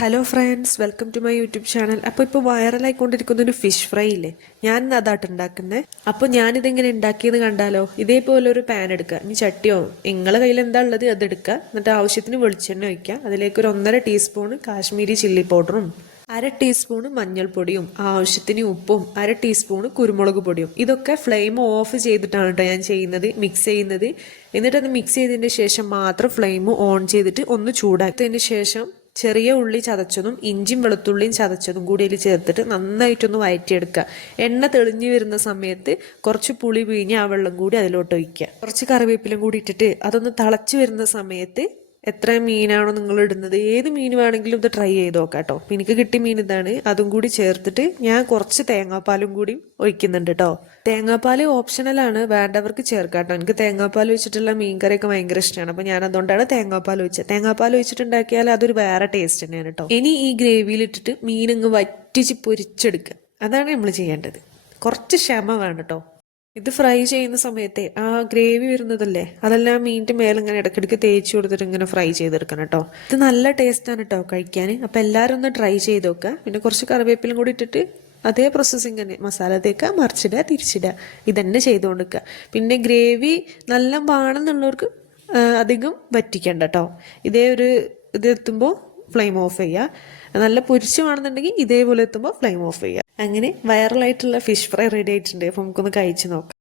Hello friends, welcome to my YouTube channel. അപ്പോൾ ഇപ്പോൾ വൈറലായിക്കൊണ്ടിരിക്കുന്ന ഒരു ഫിഷ് ഫ്രൈ ഇല്ലേ, ഞാൻ അതായിട്ട് ഉണ്ടാക്കുന്നത്. അപ്പോൾ ഞാനിതെങ്ങനെ ഉണ്ടാക്കിയെന്ന് കണ്ടാലോ? ഇതേപോലെ ഒരു പാൻ എടുക്കുക, ഇനി ചട്ടിയോ നിങ്ങളുടെ കയ്യിൽ എന്താ ഉള്ളത് അതെടുക്കുക. എന്നിട്ട് ആവശ്യത്തിന് വെളിച്ചെണ്ണ ഒഴിക്കുക. അതിലേക്ക് ഒരു 1.5 ടീസ്പൂൺ കാശ്മീരി ചില്ലി പൗഡറും 1/2 ടീസ്പൂൺ മഞ്ഞൾപ്പൊടിയും ആവശ്യത്തിന് ഉപ്പും 1/2 ടീസ്പൂൺ കുരുമുളക് പൊടിയും. ഇതൊക്കെ ഫ്ലെയിം ഓഫ് ചെയ്തിട്ടാണ് കേട്ടോ ഞാൻ ചെയ്യുന്നത്, മിക്സ് ചെയ്യുന്നത്. എന്നിട്ട് അത് മിക്സ് ചെയ്തതിന് ശേഷം മാത്രം ഫ്ലെയിം ഓൺ ചെയ്തിട്ട് ഒന്ന് ചൂടാക്കിയതിന് ശേഷം ചെറിയ ഉള്ളി ചതച്ചതും ഇഞ്ചിയും വെളുത്തുള്ളിയും ചതച്ചതും കൂടി അതിൽ ചേർത്തിട്ട് നന്നായിട്ടൊന്ന് വഴറ്റിയെടുക്കുക. എണ്ണ തെളിഞ്ഞു വരുന്ന സമയത്ത് കുറച്ച് പുളി പിഴിഞ്ഞ് ആ വെള്ളം കൂടി അതിലോട്ട് ഒഴിക്കുക. കുറച്ച് കറിവേപ്പിലും കൂടി ഇട്ടിട്ട് അതൊന്ന് തിളച്ച് വരുന്ന സമയത്ത് എത്ര മീനാണോ നിങ്ങൾ ഇടുന്നത്, ഏത് മീൻ വേണമെങ്കിലും ഇത് ട്രൈ ചെയ്ത് നോക്കാം കേട്ടോ. അപ്പം എനിക്ക് കിട്ടിയ മീൻ ഇതാണ്. അതും കൂടി ചേർത്തിട്ട് ഞാൻ കുറച്ച് തേങ്ങാപ്പാലും കൂടി ഒഴിക്കുന്നുണ്ട് കേട്ടോ. തേങ്ങാപ്പാൽ ഓപ്ഷണലാണ്, വേണ്ടവർക്ക് ചേർക്കാം കേട്ടോ. എനിക്ക് തേങ്ങാപ്പാൽ ഒഴിച്ചിട്ടുള്ള മീൻ കറിയൊക്കെ ഭയങ്കര ഇഷ്ടമാണ്. അപ്പം ഞാൻ അതുകൊണ്ടാണ് തേങ്ങാപ്പാൽ ഒഴിച്ചത്. തേങ്ങാപ്പാൽ ഒഴിച്ചിട്ടുണ്ടാക്കിയാൽ അതൊരു വേറെ ടേസ്റ്റ് തന്നെയാണ് കേട്ടോ. ഇനി ഈ ഗ്രേവിയിലിട്ടിട്ട് മീനിങ്ങ് വറ്റിച്ച് പൊരിച്ചെടുക്കുക, അതാണ് നമ്മൾ ചെയ്യേണ്ടത്. കുറച്ച് ക്ഷമ വേണം കേട്ടോ. ഇത് ഫ്രൈ ചെയ്യുന്ന സമയത്തെ ആ ഗ്രേവി വരുന്നതല്ലേ, അതെല്ലാം മീനിന്റെ മേലിങ്ങനെ ഇടയ്ക്കിടയ്ക്ക് തേച്ച് കൊടുത്തിട്ട് ഇങ്ങനെ ഫ്രൈ ചെയ്തെടുക്കണം കേട്ടോ. ഇത് നല്ല ടേസ്റ്റാണ് കേട്ടോ കഴിക്കാൻ. അപ്പം എല്ലാവരും ഒന്ന് ട്രൈ ചെയ്ത് നോക്കുക. പിന്നെ കുറച്ച് കറിവേപ്പിലും കൂടി ഇട്ടിട്ട് അതേ പ്രോസസ്സിങ് തന്നെ, മസാല തേക്കുക, മറിച്ചിടുക, തിരിച്ചിടുക, ഇതന്നെ ചെയ്തുകൊണ്ട് നിൽക്കുക. പിന്നെ ഗ്രേവി നല്ല വേണമെന്നുള്ളവർക്ക് അധികം വറ്റിക്കണ്ട കേട്ടോ. ഇതേ ഒരു ഇതെത്തുമ്പോൾ ഫ്ലെയിം ഓഫ് ചെയ്യുക. നല്ല പൊരിച്ചു വേണമെന്നുണ്ടെങ്കിൽ ഇതേപോലെ എത്തുമ്പോൾ ഫ്ലെയിം ഓഫ് ചെയ്യുക. അങ്ങനെ വൈറലായിട്ടുള്ള ഫിഷ് ഫ്രൈ റെഡി ആയിട്ടുണ്ട്. അപ്പോൾ നമുക്കൊന്ന് കഴിച്ച് നോക്കാം.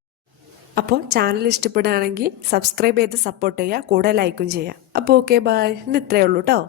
അപ്പോൾ ചാനൽ ഇഷ്ടപ്പെടുകയാണെങ്കിൽ സബ്സ്ക്രൈബ് ചെയ്ത് സപ്പോർട്ട് ചെയ്യുക, കൂടെ ലൈക്കും ചെയ്യുക. അപ്പോൾ ഓക്കെ, ബൈ. ഇന്ന് ഇത്രയേ ഉള്ളൂ കേട്ടോ.